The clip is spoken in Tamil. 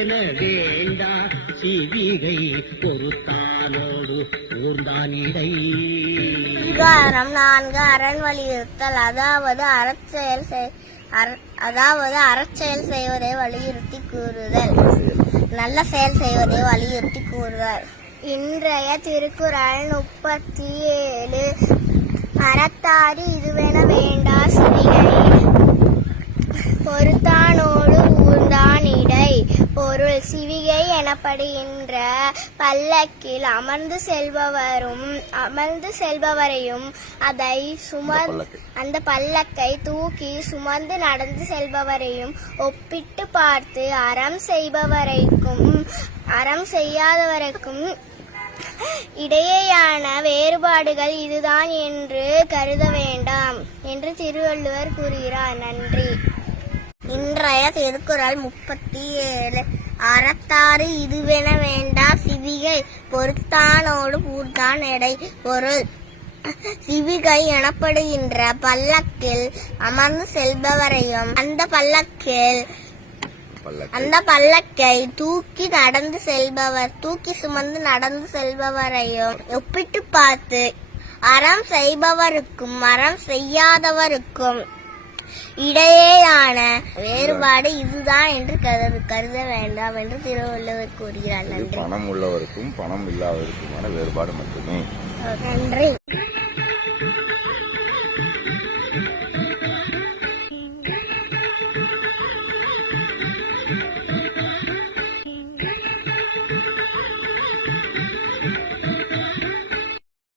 இதுவென வேண்டா சிவிகை பொறுத்தானோடு ஊர்ந்தானிடை. நான்கு அரண் வலியுறுத்தல், அதாவது அறச்செயல் செய்வதை வலியுறுத்தி கூறுதல், நல்ல செயல் செய்வதை வலியுறுத்தி கூறுதல். இன்றைய திருக்குறள் 37. அறத்தாறு இதுவென வேண்டா சிவிகை பொறுத்தானோடு ஊர்ந்தான் இடை. பொருள்: சிவிகை எனப்படுகின்ற பல்லக்கில் அமர்ந்து செல்பவரையும் அந்த பல்லக்கை தூக்கி சுமந்து நடந்து செல்பவரையும் ஒப்பிட்டு பார்த்து அறம் செய்யாதவரைக்கும் இடையேயான வேறுபாடுகள் இதுதான் என்று கருத வேண்டாம் என்று திருவள்ளுவர் கூறுகிறார். நன்றி. இன்றைய திருக்குறள் 37. அறத்தாறு இதுவென வேண்டா சிவிகை பொறுத்தானோடு ஊர்ந்தான் எடை. பொருள்: சிவிகை எனப்படுகின்ற பல்லக்கில் அமர்ந்து செல்பவரையும் அந்த பல்லக்கை தூக்கி சுமந்து நடந்து செல்பவரையும் ஒப்பிட்டு பார்த்து அறம் செய்பவருக்கும் அறம் செய்யாதவருக்கும் இடையேயான வேறுபாடு இதுதான் என்று கருத வேண்டாம் என்று திருவள்ளுவர் கூறுகிறார். நன்றி. பணம் உள்ளவருக்கும் பணம் இல்லாதவருக்குமான வேறுபாடு மட்டுமே. நன்றி.